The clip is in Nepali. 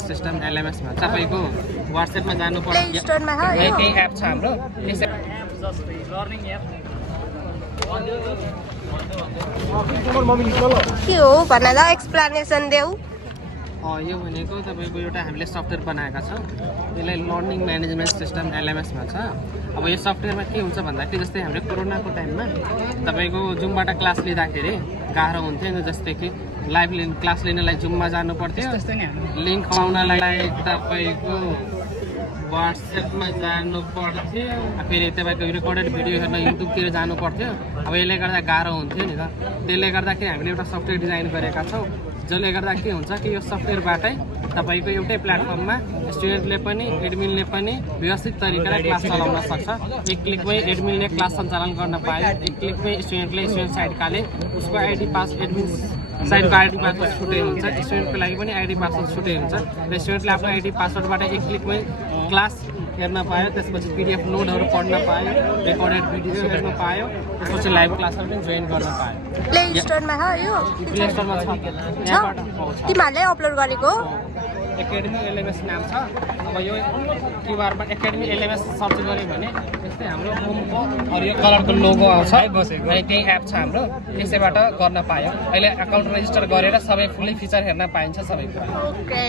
सिस्टम LMS मा तपाईको WhatsApp मा जानु पर्छ प्ले स्टोरमा हो यो केही एप छ हाम्रो त्यसै के हो भन ल एक्सप्लेनेसन देऊ यो भनेको तपाईको एउटा हामीले सफ्टवेयर बनाएका छौं यसलाई लर्निङ म्यानेजमेन्ट सिस्टम LMS मा छ अब यो सफ्टवेयरमा के हुन्छ भन्दाखेरि जस्तै हामीले कोरोनाको टाइममा तपाईको जुमबाट क्लास लिँदाखेरि गाह्रो हुन्थ्यो नि जस्तै कि लाइभ क्लास लिनलाई जुममा जानु पर्थ्यो लिंक पाउनलाई तपाईको WhatsApp मा जानु पर्थ्यो फेरि तपाईको रेकर्डेड भिडियो हेर्न YouTube तिर जानु पर्थ्यो अब यसले गर्दा गाह्रो हुन्थ्यो नि त त्यसले गर्दाखेरि हामीले एउटा सफ्टवेयर डिजाइन गरेका छौं जसले गर्दा के हुन्छ कि यो सफ्टवेयरबाटै तपाईको एउटै प्लेटफर्ममा स्टुडेन्टले पनि एडमिनले पनि व्यवस्थित तरिकाले क्लास चलाउन सक्छ एक क्लिकमै एडमिनले क्लास सञ्चालन गर्न पायो एक क्लिकमै स्टुडेन्टले स्टुडेन्ट साइडकाले उसको आइडी पास एडमिन साइडको आइडी पासवर्ड छुटै हुन्छ स्टुडेन्टको लागि पनि आइडी पासवर्ड छुटै हुन्छ र स्टुडेन्टले आफ्नो आइडी पासवर्डबाट एक क्लिकमै क्लास हेर्न पायो त्यसपछि PDF नोटहरु पढ्न पायो रेकर्डेड भिडियो हेर्न पायो त्यसपछि लाइभ क्लासहरु पनि जोइन गर्न पायो प्ले स्टोरमा हो यो प्ले स्टोरमा छ यहाँबाट पाउँछ तिमीले अपलोड गरेको एकेडमी LMS नाम छ अब यो QR मा एकेडमी LMS सर्च गर्यो भने त्यस्तै हाम्रो होमको हरियो कलरको लोगो आउँछ बसेको अनि त्यही एप छ हाम्रो त्यसैबाट गर्न पायो अहिले अकाउन्ट रेजिस्टर गरेर सबै फुल्ली फिचर हेर्न पाइन्छ सबै कुरा ओके